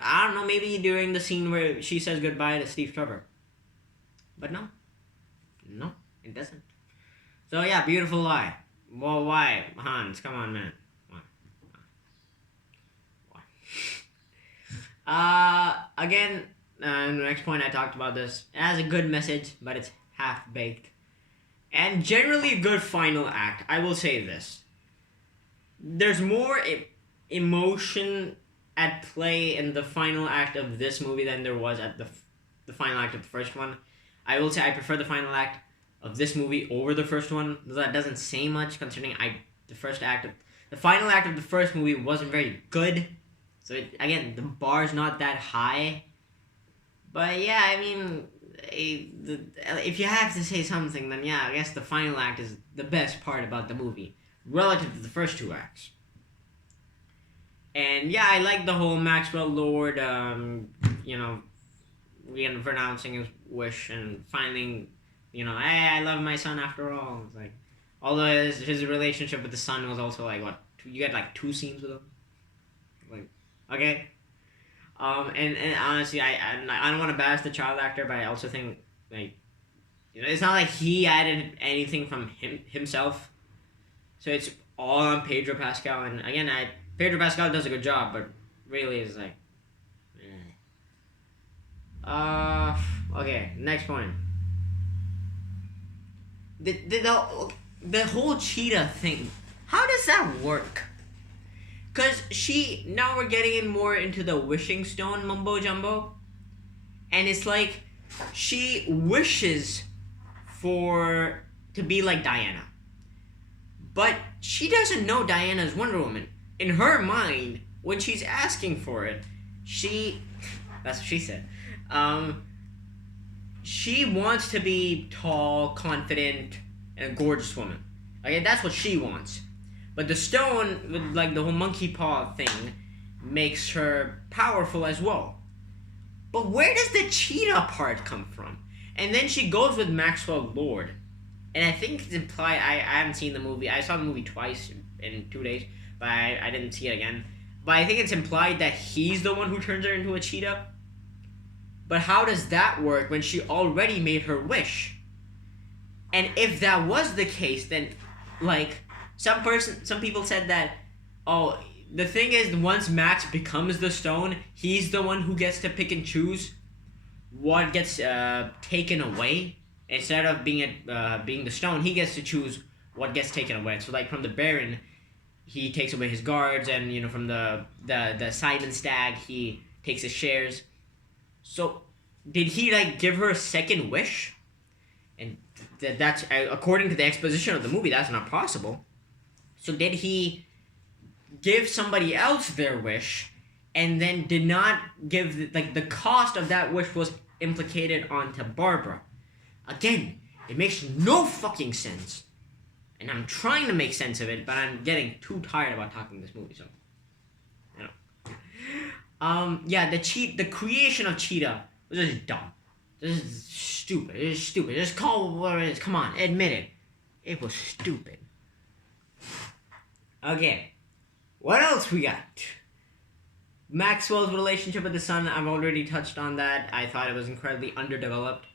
I don't know, maybe during the scene where she says goodbye to Steve Trevor. But no. No, it doesn't. So yeah, Beautiful Lie. Well, why? Hans, come on, man. Why? Again, the next point I talked about this. It has a good message, but it's half-baked. And generally a good final act. I will say this. There's more emotion at play in the final act of this movie than there was at the final act of the first one. I will say I prefer the final act of this movie over the first one. That doesn't say much considering the final act of the first movie wasn't very good. So again, the bar's not that high. But yeah, I mean, if you have to say something, then yeah, I guess the final act is the best part about the movie relative to the first two acts. And yeah, I like the whole Maxwell Lord, renouncing his wish and finding, hey, I love my son after all. It's like, although his relationship with the son was also like, what, you get like 2 scenes with him? Like, okay. And honestly, I don't want to bash the child actor, but I also think, like, it's not like he added anything from himself. So it's all on Pedro Pascal. And again, Pedro Pascal does a good job, but really it's like, okay, next point. The whole cheetah thing, how does that work? Because now we're getting in more into the wishing stone mumbo jumbo. And it's like, she wishes to be like Diana. But she doesn't know Diana's Wonder Woman. In her mind, when she's asking for it, that's what she said. She wants to be tall, confident, and a gorgeous woman. Okay, that's what she wants. But the stone, with like the whole monkey paw thing, makes her powerful as well. But where does the cheetah part come from? And then she goes with Maxwell Lord. And I think it's implied, I haven't seen the movie. I saw the movie twice in 2 days, but I didn't see it again. But I think it's implied that he's the one who turns her into a cheetah. But how does that work when she already made her wish? And if that was the case, then, like, some people said that, oh, the thing is, once Max becomes the stone, he's the one who gets to pick and choose what gets taken away. Instead of being the stone, he gets to choose what gets taken away. So, like, from the Baron, he takes away his guards, and, you know, from the Simon Stag, he takes his shares. So, did he, like, give her a second wish? And that's, according to the exposition of the movie, that's not possible. So, did he give somebody else their wish, and then did not give, the cost of that wish was implicated onto Barbara? Again, it makes no fucking sense. And I'm trying to make sense of it, but I'm getting too tired about talking this movie, so, you know. Yeah, the creation of Cheetah was just dumb. This is stupid. It is stupid. Just call it what it is. Come on, admit it. It was stupid. Okay, what else we got? Maxwell's relationship with the son, I've already touched on that. I thought it was incredibly underdeveloped.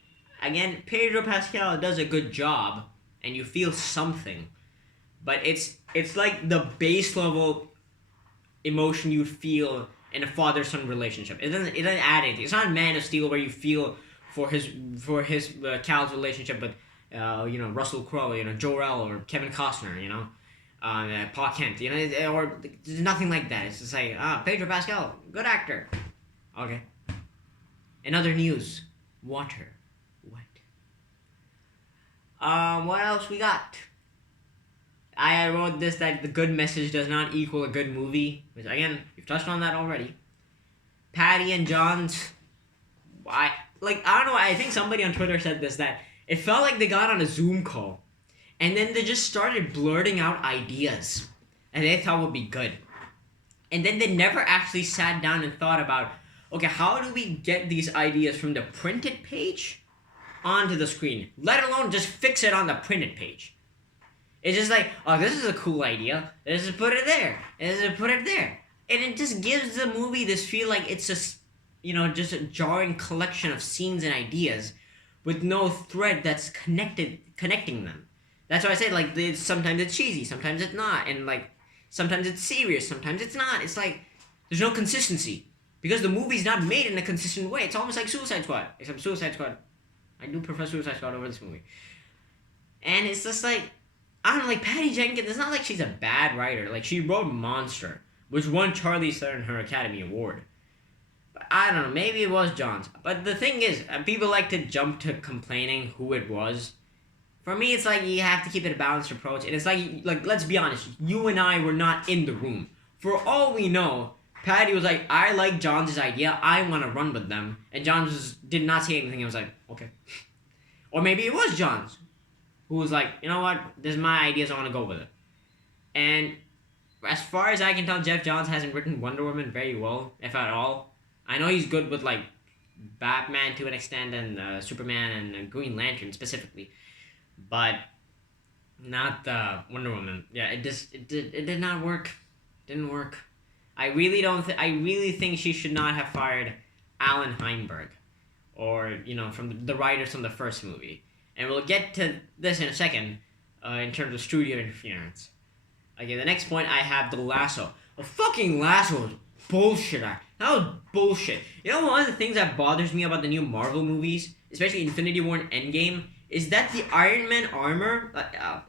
Again, Pedro Pascal does a good job, and you feel something. But it's like the base level emotion you'd feel in a father-son relationship. It doesn't add anything. It's not Man of Steel where you feel for his Cal's relationship with Russell Crowe, Jor-El or Kevin Costner, Pa Kent, or there's nothing like that. It's just like, Pedro Pascal, good actor. Okay. In other news, water. What else we got? I wrote this, that the good message does not equal a good movie. Which, again, we've touched on that already. Patty and John's... I don't know, I think somebody on Twitter said this, that it felt like they got on a Zoom call. And then they just started blurting out ideas. And they thought would be good. And then they never actually sat down and thought about, okay, how do we get these ideas from the printed page onto the screen, let alone just fix it on the printed page. It's just like, oh, this is a cool idea. Let's just put it there. Let's just put it there. And it just gives the movie this feel like it's just a jarring collection of scenes and ideas with no thread that's connecting them. That's why I say, like, sometimes it's cheesy, sometimes it's not, and, like, sometimes it's serious, sometimes it's not. It's like, there's no consistency. Because the movie's not made in a consistent way. It's almost like Suicide Squad, except Suicide Squad, I do prefer Suicide Squad over this movie. And it's just like, I don't know, like, Patty Jenkins, it's not like she's a bad writer. Like, she wrote Monster, which won Charlize Theron her Academy Award. But I don't know, maybe it was John's. But the thing is, people like to jump to complaining who it was. For me, it's like, you have to keep it a balanced approach. And it's like, let's be honest, you and I were not in the room. For all we know, Patty was like, I like John's idea, I want to run with them. And John did not say anything, he was like, okay. Or maybe it was John's, who was like, you know what, this is my idea, so I want to go with it. And as far as I can tell, Jeff Johns hasn't written Wonder Woman very well, if at all. I know he's good with, like, Batman to an extent, and Superman and Green Lantern specifically. But not Wonder Woman. Yeah, it did not work. Didn't work. I really think she should not have fired Alan Heinberg, or from the writers from the first movie. And we'll get to this in a second, in terms of studio interference. Okay, the next point I have the lasso. The fucking lasso was bullshit. That was bullshit. One of the things that bothers me about the new Marvel movies, especially Infinity War and Endgame, is that the Iron Man armor,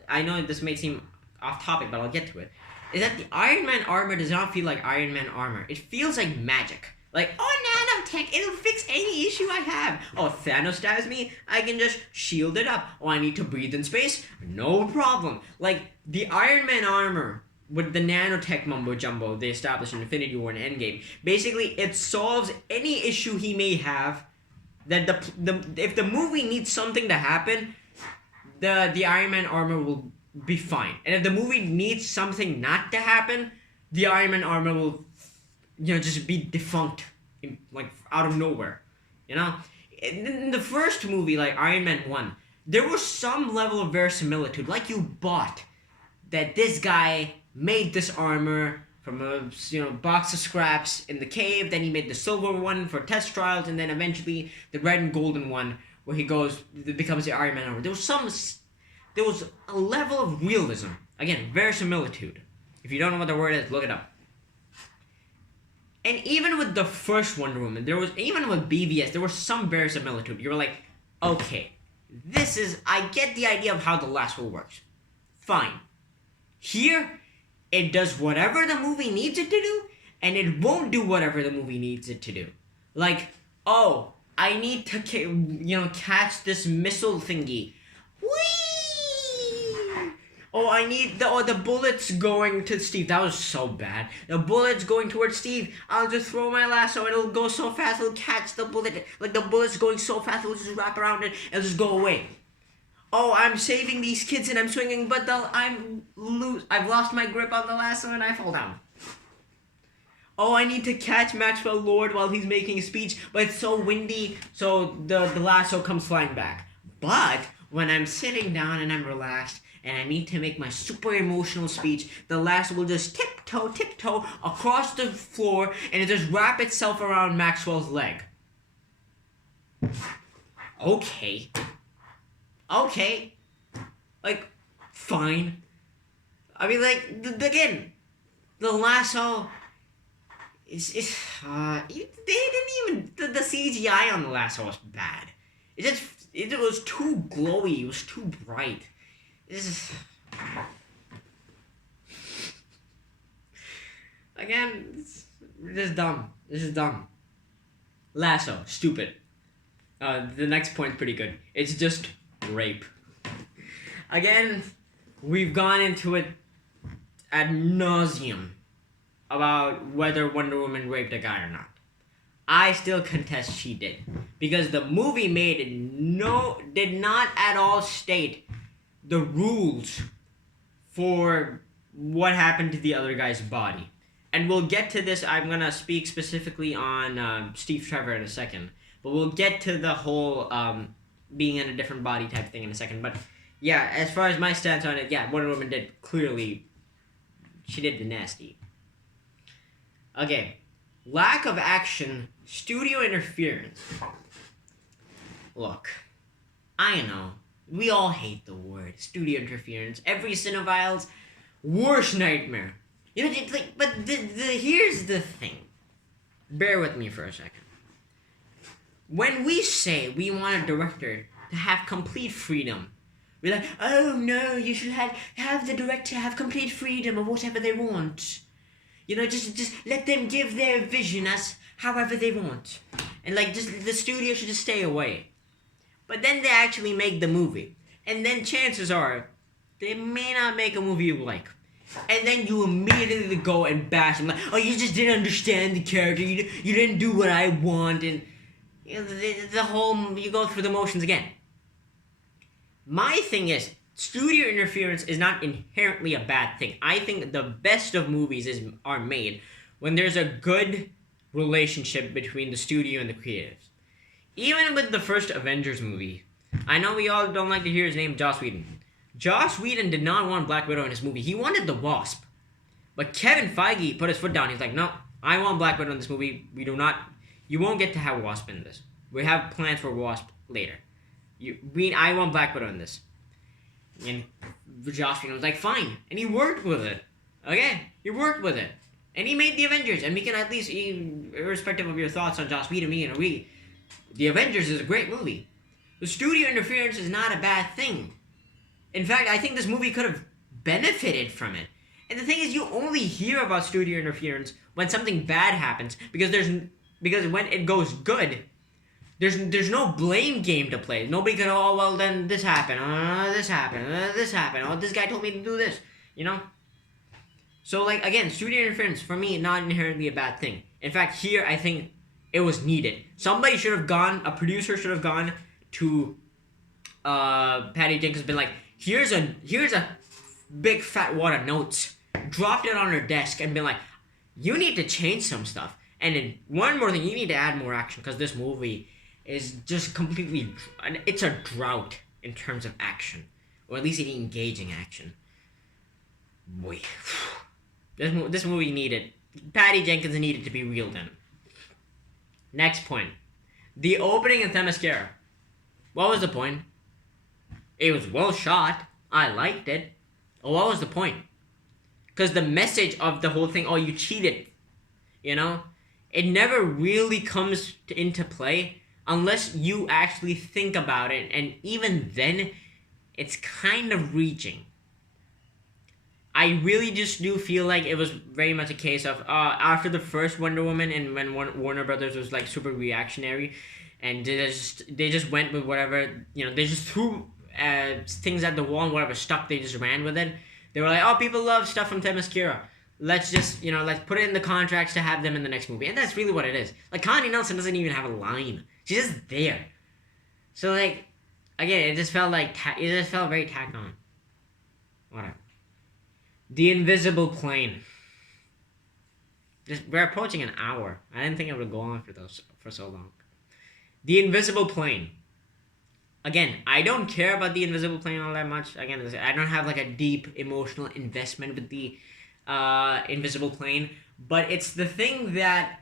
I know this may seem off topic, but I'll get to it, is that the Iron Man armor does not feel like Iron Man armor. It feels like magic. Like, oh, nanotech, it'll fix any issue I have. Oh, Thanos stabs me, I can just shield it up. Oh, I need to breathe in space? No problem. Like, the Iron Man armor with the nanotech mumbo jumbo they established in Infinity War and Endgame, basically it solves any issue he may have. That if the movie needs something to happen, the Iron Man armor will be fine. And if the movie needs something not to happen, the Iron Man armor will, just be defunct, out of nowhere. In the first movie, like Iron Man 1, there was some level of verisimilitude. Like, you bought that this guy made this armor from a box of scraps in the cave. Then he made the silver one for test trials, and then eventually the red and golden one where he becomes the Iron Man armor. There was a level of realism. Again, verisimilitude. If you don't know what the word is, look it up. And even with the first Wonder Woman, even with BVS, there was some verisimilitude. You were like, okay, I get the idea of how the lasso works. Fine. Here, it does whatever the movie needs it to do, and it won't do whatever the movie needs it to do. Like, oh, I need to, catch this missile thingy. Whee! Oh, I need the bullets going to Steve. That was so bad. The bullets going towards Steve. I'll just throw my lasso. It'll go so fast. It'll catch the bullet. Like, the bullet's going so fast. It'll just wrap around it. It'll just go away. Oh, I'm saving these kids and I'm swinging, but I've lost my grip on the lasso and I fall down. Oh, I need to catch Maxwell Lord while he's making a speech, but it's so windy, so the lasso comes flying back. But when I'm sitting down and I'm relaxed and I need to make my super emotional speech, the lasso will just tiptoe across the floor and it just wrap itself around Maxwell's leg. Okay. Like, fine. I mean, like, again, the lasso they didn't even, the CGI on the lasso was bad. It was too glowy, it was too bright. Again, this is dumb. Lasso, stupid. The next point's pretty good. It's just rape. Again, we've gone into it ad nauseum about whether Wonder Woman raped a guy or not. I still contest she did, because the movie did not at all state the rules for what happened to the other guy's body. And we'll get to this. I'm gonna speak specifically on Steve Trevor in a second, but we'll get to the whole being in a different body type thing in a second. But yeah, as far as my stance on it, yeah, Wonder Woman she did the nasty. Okay, lack of action, studio interference. Look, I know, we all hate the word studio interference. Every cinephile's worst nightmare. But here's the thing. Bear with me for a second. When we say we want a director to have complete freedom, we're like, oh no, you should have the director have complete freedom of whatever they want. Just let them give their vision as however they want. And just the studio should just stay away. But then they actually make the movie. And then chances are, they may not make a movie you like. And then you immediately go and bash them. Like, oh, you just didn't understand the character. You didn't do what I want. And you go through the motions again. My thing is, studio interference is not inherently a bad thing. I think the best of movies are made when there's a good relationship between the studio and the creatives. Even with the first Avengers movie, I know we all don't like to hear his name, Joss Whedon. Joss Whedon did not want Black Widow in his movie. He wanted the Wasp. But Kevin Feige put his foot down. He's like, no, I want Black Widow in this movie. You won't get to have Wasp in this. We have plans for Wasp later. I want Black Widow in this. And Joss Whedon was like, fine. And he worked with it. Okay? He worked with it. And he made the Avengers. And we can at least, irrespective of your thoughts on Joss Whedon, me and we, the Avengers is a great movie. The studio interference is not a bad thing. In fact, I think this movie could have benefited from it. And the thing is, you only hear about studio interference when something bad happens, because when it goes good, there's no blame game to play. Nobody can, oh, well, then this happened, this happened, oh, this guy told me to do this, So, like, again, studio interference, for me, not inherently a bad thing. In fact, here, I think it was needed. Somebody should have gone, a producer should have gone to Patty Jenkins, been like, here's a big fat wad of notes, dropped it on her desk, and been like, you need to change some stuff. And then one more thing, you need to add more action, because this movie is just completely, it's a drought in terms of action. Or at least engaging action. Boy. This movie needed, Patty Jenkins needed to be reeled in. Next point. The opening in Themyscira. What was the point? It was well shot. I liked it. What was the point? Because the message of the whole thing, oh, you cheated, you know? It never really comes into play unless you actually think about it. And even then, it's kind of reaching. I really just do feel like it was very much a case of after the first Wonder Woman and when Warner Brothers was like super reactionary, and they just went with whatever, you know, they just threw things at the wall and whatever stuck, they just ran with it. They were like, oh, people love stuff from Themyscira. Let's just, let's put it in the contracts to have them in the next movie. And that's really what it is. Like, Connie Nelson doesn't even have a line. She's just there. So, like, again, it just felt like, it just felt very tacked on. Whatever. The invisible plane. We're approaching an hour. I didn't think it would go on for so long. The invisible plane. Again, I don't care about the invisible plane all that much. Again, I don't have like a deep emotional investment with the invisible plane. But it's the thing that,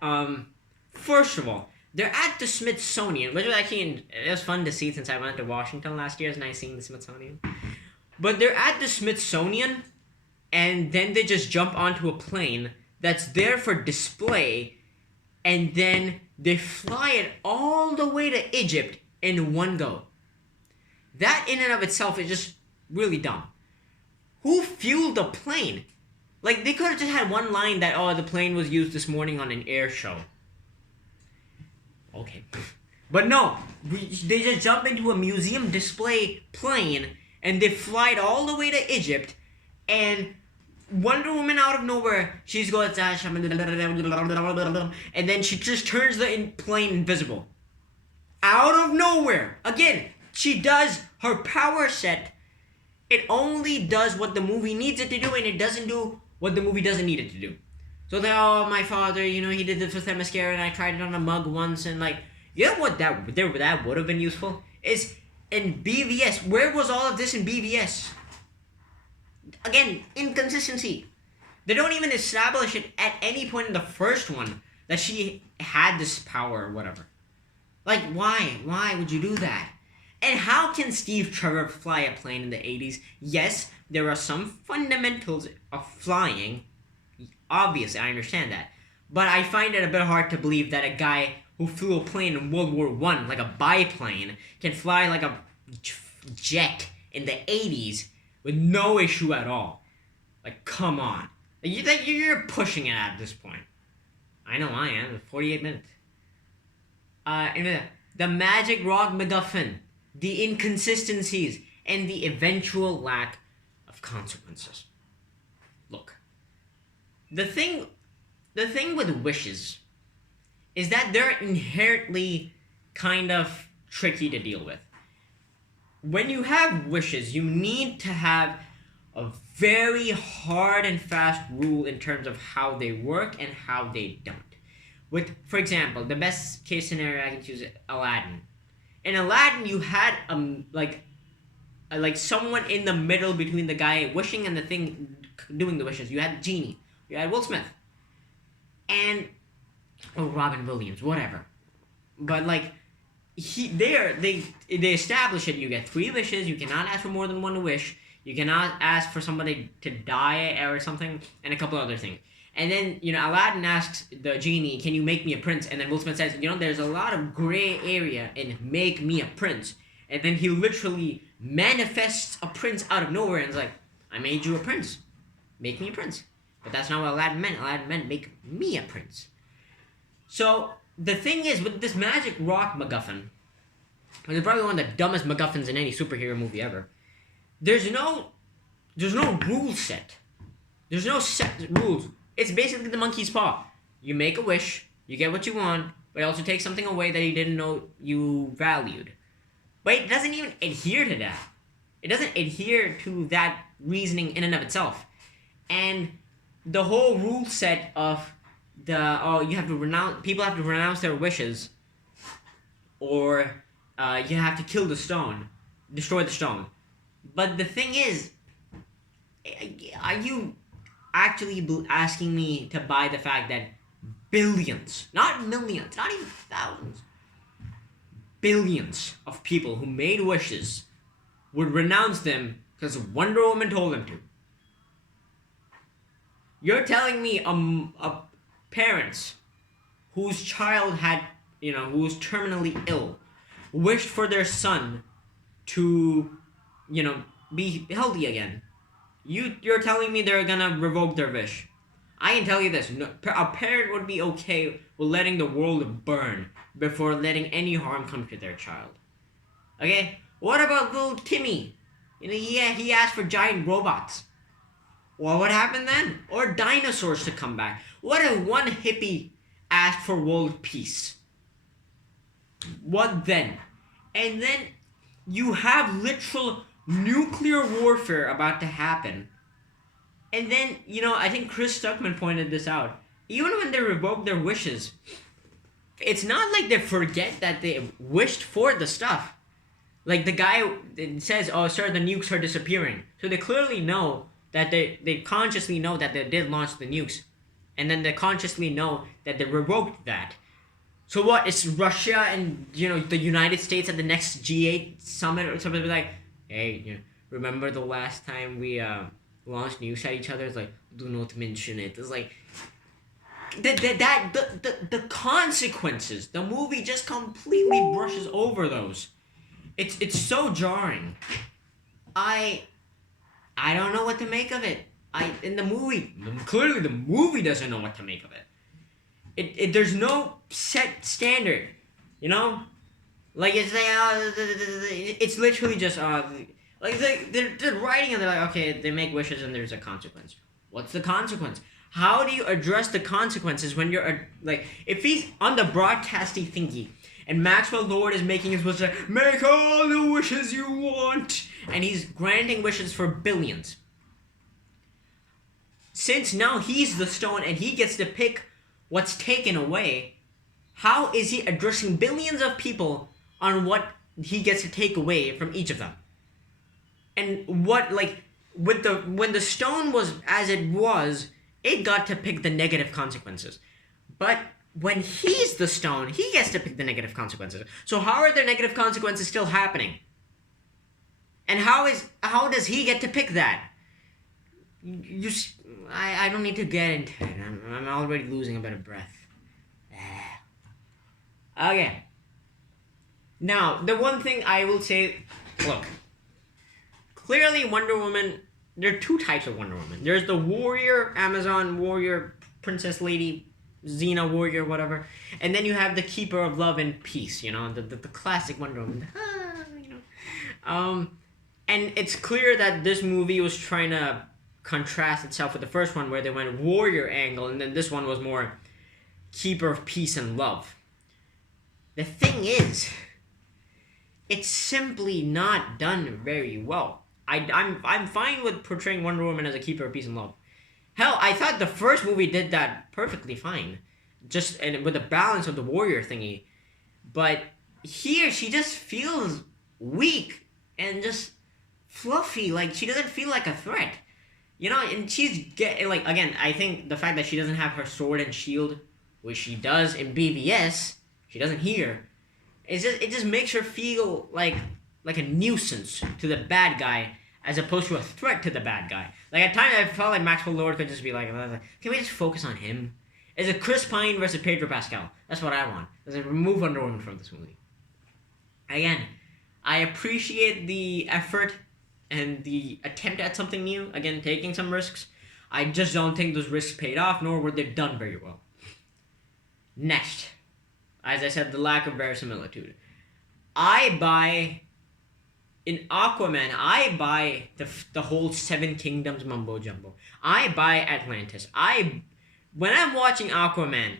first of all, they're at the Smithsonian, which was actually, it was fun to see since I went to Washington last year. It's nice seeing the Smithsonian. But they're at the Smithsonian, and then they just jump onto a plane that's there for display, and then they fly it all the way to Egypt in one go. That in and of itself is just really dumb. Who fueled the plane? Like, they could have just had one line that, oh, the plane was used this morning on an air show. Okay. But no, they just jump into a museum display plane, and they fly it all the way to Egypt, and Wonder Woman out of nowhere, she's going, and then she just turns the plane invisible. Out of nowhere. Again, she does her power set. It only does what the movie needs it to do, and it doesn't do what the movie doesn't need it to do. So they, oh, my father, he did this with Themyscira, and I tried it on a mug once, and like, you know what that would have been useful? Is in BVS. Where was all of this in BVS? Again, inconsistency. They don't even establish it at any point in the first one that she had this power or whatever. Like, why? Why would you do that? And how can Steve Trevor fly a plane in the 80s? Yes, there are some fundamentals of flying. Obviously, I understand that. But I find it a bit hard to believe that a guy who flew a plane in World War I, like a biplane, can fly like a jet in the 80s with no issue at all. Like, come on. You're pushing it at this point. I know I am. 48 minutes. And the magic rock MacGuffin, the inconsistencies, and the eventual lack of consequences. Look, the thing with wishes is that they're inherently kind of tricky to deal with. When you have wishes, you need to have a very hard and fast rule in terms of how they work and how they don't. With, for example, the best case scenario I can choose is Aladdin. In Aladdin, you had like someone in the middle between the guy wishing and the thing doing the wishes. You had Genie. You had Will Smith. And Robin Williams, whatever. But like they establish it. You get 3 wishes. You cannot ask for more than 1 wish. You cannot ask for somebody to die or something, and a couple other things. And then, Aladdin asks the genie, can you make me a prince? And then Will Smith says, there's a lot of gray area in make me a prince. And then he literally manifests a prince out of nowhere and is like, I made you a prince. Make me a prince. But that's not what Aladdin meant. Aladdin meant make me a prince. So the thing is, with this magic rock MacGuffin, and it's probably one of the dumbest MacGuffins in any superhero movie ever, there's no rule set. There's no set rules. It's basically the monkey's paw. You make a wish, you get what you want, but it also takes something away that you didn't know you valued. But it doesn't even adhere to that. It doesn't adhere to that reasoning in and of itself. And the whole rule set of you have to renounce, people have to renounce their wishes, or you have to kill the stone, destroy the stone. But the thing is, are you actually asking me to buy the fact that billions, not millions, not even thousands, billions of people who made wishes would renounce them because Wonder Woman told them to? You're telling me a parents whose child had, who was terminally ill, wished for their son to, be healthy again. You're telling me they're gonna revoke their wish? I can tell you this: no, a parent would be okay with letting the world burn before letting any harm come to their child. Okay? What about little Timmy? He asked for giant robots. Well, what happened then? Or dinosaurs to come back. What if one hippie asked for world peace? What then? And then you have literal nuclear warfare about to happen. And then, I think Chris Stuckman pointed this out. Even when they revoke their wishes, it's not like they forget that they wished for the stuff. Like the guy says, "Oh, sir, the nukes are disappearing." So they clearly know that they consciously know that they did launch the nukes. And then they consciously know that they revoked that. So what, is Russia and, the United States at the next G8 summit or something like, hey, remember the last time we launched nukes at each other? It's like, do not mention it. It's like, the consequences, the movie just completely brushes over those. It's so jarring. I don't know what to make of it. Clearly the movie doesn't know what to make of it. There's no set standard, Like it's literally just like they're writing and they're like, okay, they make wishes and there's a consequence. What's the consequence? How do you address the consequences when you're like, if he's on the broadcasting thingy and Maxwell Lord is making his wish like, make all the wishes you want, and he's granting wishes for billions. Since now he's the stone and he gets to pick what's taken away, how is he addressing billions of people on what he gets to take away from each of them? And what, like, when the stone was as it was, it got to pick the negative consequences. But when he's the stone, he gets to pick the negative consequences. So how are there negative consequences still happening? And how does he get to pick that? I don't need to get into it. I'm already losing a bit of breath. Okay. Now, the one thing I will say, look, clearly Wonder Woman, there are two types of Wonder Woman. There's the warrior, Amazon warrior, princess lady, Xena warrior, whatever. And then you have the keeper of love and peace, the classic Wonder Woman. And it's clear that this movie was trying to contrast itself with the first one where they went warrior angle, and then this one was more keeper of peace and love. The thing is, it's simply not done very well. I'm fine with portraying Wonder Woman as a keeper of peace and love. Hell, I thought the first movie did that perfectly fine, and with the balance of the warrior thingy. But here, she just feels weak and just fluffy. Like, she doesn't feel like a threat. And again, I think the fact that she doesn't have her sword and shield, which she does in BVS, she doesn't here, it just makes her feel like a nuisance to the bad guy as opposed to a threat to the bad guy. Like, at times I felt like Maxwell Lord could just be like, can we just focus on him? It's a Chris Pine versus Pedro Pascal. That's what I want. Let's remove Wonder Woman from this movie. Again, I appreciate the effort and the attempt at something new, again, taking some risks. I just don't think those risks paid off, nor were they done very well. Next, as I said, the lack of verisimilitude. I buy in Aquaman, I buy the whole Seven Kingdoms mumbo jumbo. I buy Atlantis. When I'm watching Aquaman,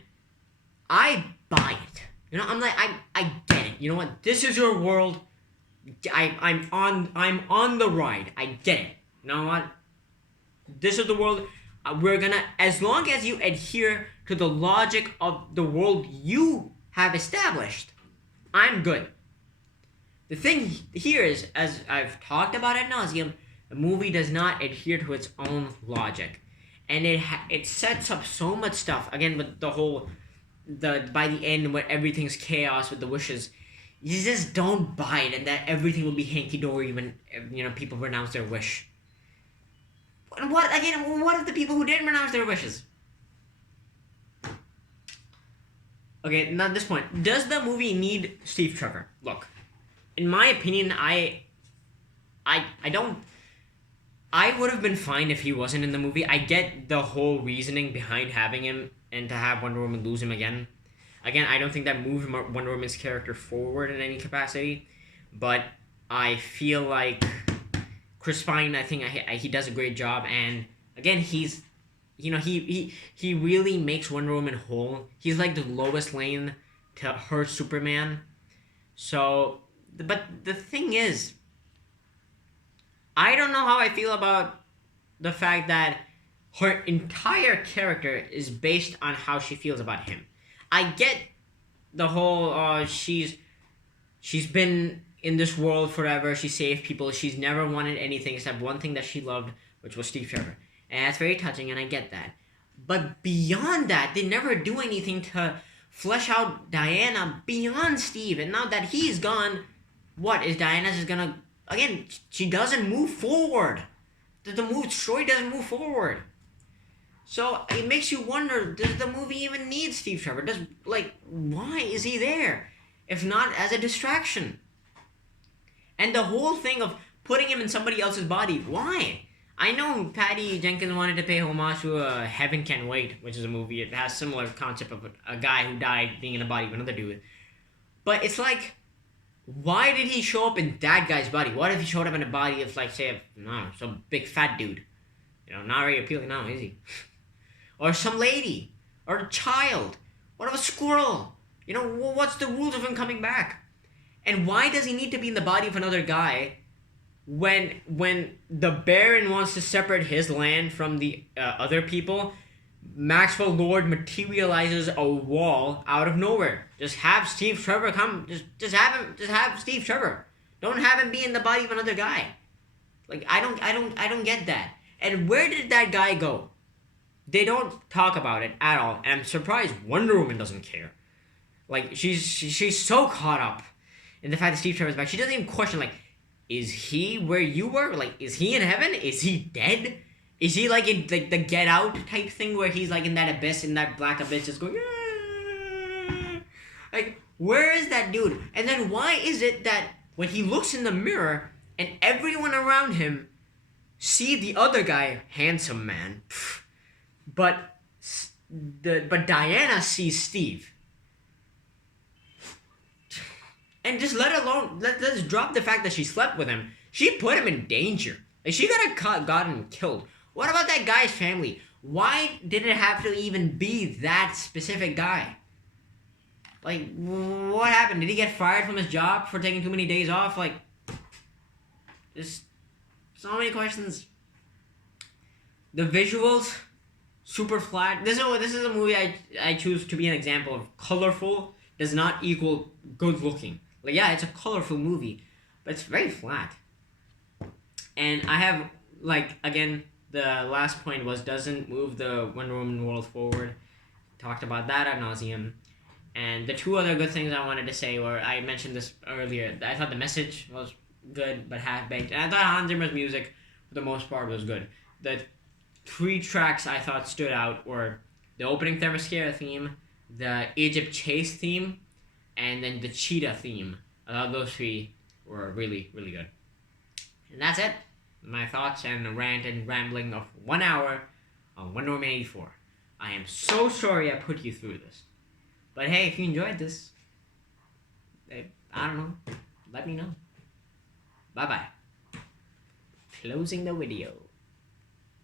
I buy it. You know, I'm like, I get it. You know what? This is your world. I'm on the ride. I get it. You know what? This is the world. We're gonna, as long as you adhere to the logic of the world you have established, I'm good. The thing here is, as I've talked about ad nauseum, the movie does not adhere to its own logic, and it sets up so much stuff. Again, with the whole by the end where everything's chaos with the wishes, you just don't buy it, and that everything will be hanky dory when people renounce their wish. What of the people who didn't renounce their wishes? Okay, now at this point, does the movie need Steve Trevor? Look, in my opinion, I don't. I would have been fine if he wasn't in the movie. I get the whole reasoning behind having him and to have Wonder Woman lose him again. Again, I don't think that moved Wonder Woman's character forward in any capacity, but I feel like Chris Pine, I think he does a great job, and again, he's, he really makes Wonder Woman whole. He's like the Lois Lane to her Superman. So, but the thing is, I don't know how I feel about the fact that her entire character is based on how she feels about him. I get the whole, she's been in this world forever, she saved people, she's never wanted anything except one thing that she loved, which was Steve Trevor. And that's very touching, and I get that. But beyond that, they never do anything to flesh out Diana beyond Steve. And now that he's gone, what is Diana just gonna... Again, she doesn't move forward. The story doesn't move forward. So it makes you wonder, does the movie even need Steve Trevor? Why is he there? If not as a distraction. And the whole thing of putting him in somebody else's body, why? I know Patty Jenkins wanted to pay homage to Heaven Can Wait, which is a movie. It has similar concept of a guy who died being in the body of another dude. But it's like, why did he show up in that guy's body? What if he showed up in the body of, like, say, some big fat dude? Not very appealing now, is he? Or some lady. Or a child. What of a squirrel? What's the rules of him coming back? And why does he need to be in the body of another guy when the Baron wants to separate his land from the other people? Maxwell Lord materializes a wall out of nowhere. Just have Steve Trevor come. Just have Steve Trevor. Don't have him be in the body of another guy. Like, I don't get that. And where did that guy go? They don't talk about it at all. And I'm surprised Wonder Woman doesn't care. Like, she's so caught up in the fact that Steve Trevor's back. She doesn't even question, like, is he where you were? Like, is he in heaven? Is he dead? Is he like in like the Get Out type thing where he's like in that abyss, in that black abyss, just going, "Aah." Like, where is that dude? And then why is it that when he looks in the mirror and everyone around him see the other guy, handsome man, but Diana sees Steve? And just let's drop the fact that she slept with him. She put him in danger. Like, she could have gotten killed. What about that guy's family? Why did it have to even be that specific guy? Like, what happened? Did he get fired from his job for taking too many days off? Like, just so many questions. The visuals, super flat. This is a movie I choose to be an example of colorful does not equal good looking. Like, yeah, it's a colorful movie, but it's very flat. And I have, like, again, the last point was doesn't move the Wonder Woman world forward. Talked about that ad nauseum. And the two other good things I wanted to say were, I mentioned this earlier, I thought the message was good but half-baked. And I thought Hans Zimmer's music, for the most part, was good. The three tracks I thought stood out were the opening Themyscira theme, the Egypt Chase theme, and then the Cheetah theme. I thought those three were really, really good. And that's it. My thoughts and a rant and rambling of 1 hour on Wonder Woman 84. I am so sorry I put you through this. But hey, if you enjoyed this, I don't know, let me know. Bye bye. Closing the video.